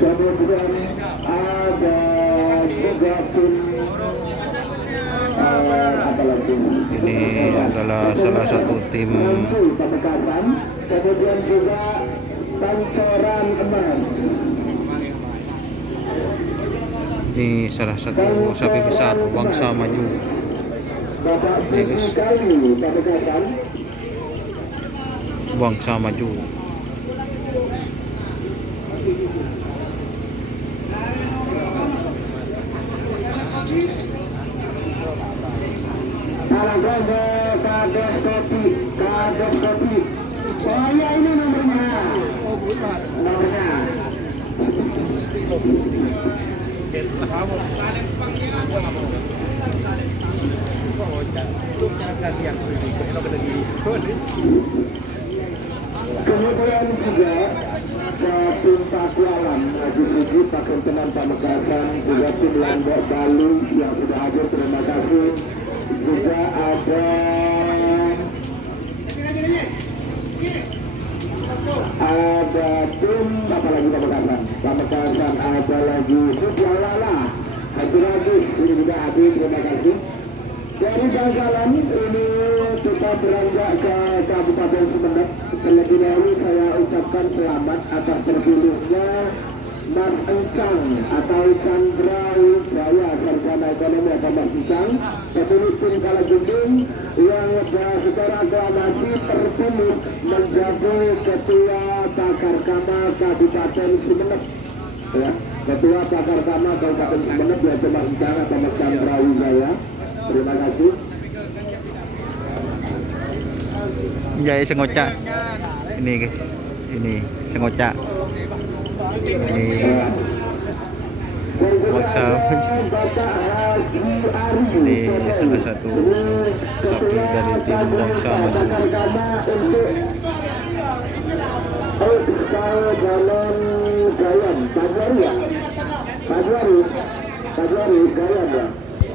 Kemudian ada juga tim apa lagi? Ini adalah salah satu tim Pamekasan. Kemudian juga Pancoran Emas. ini salah satu sapi besar Wangsa Maju. Ini guys, Wangsa Maju. Kades kopi. Oh iya, ini nomornya. Kemudian juga tim Pakualam Maju Sugi pakai teman Pamekasan, juga tim Lombok Bali yang sudah hadir, terima kasih. Juga ada tim apalagi Pamekasan ada lagi Sudiawala Haji Ragis, ini juga hadir, terima kasih. Dari Bangkalan ini kita beranjak ke Kabupaten Sumeneb. Terlebih dahulu saya ucapkan selamat atas terpilihnya Mas Encang atau Chandra Wijaya, Sarjana Ekonomi atau Mas Encang, terpilih tim Kalajengking yang secara aklamasi terpilih menjadi Ketua Takar Kama Kabupaten Sumeneb. Ya, Ketua Takar Kama Kabupaten Sumeneb yaitu Mas Encang atau Mas Chandra Wijaya. Terima kasih. Jaya sengocak. Ini guys, ini sengocak. Ini Wangsa. Ini salah satu sapi dari tim Wangsa Maju. Pajuari Gayan ya.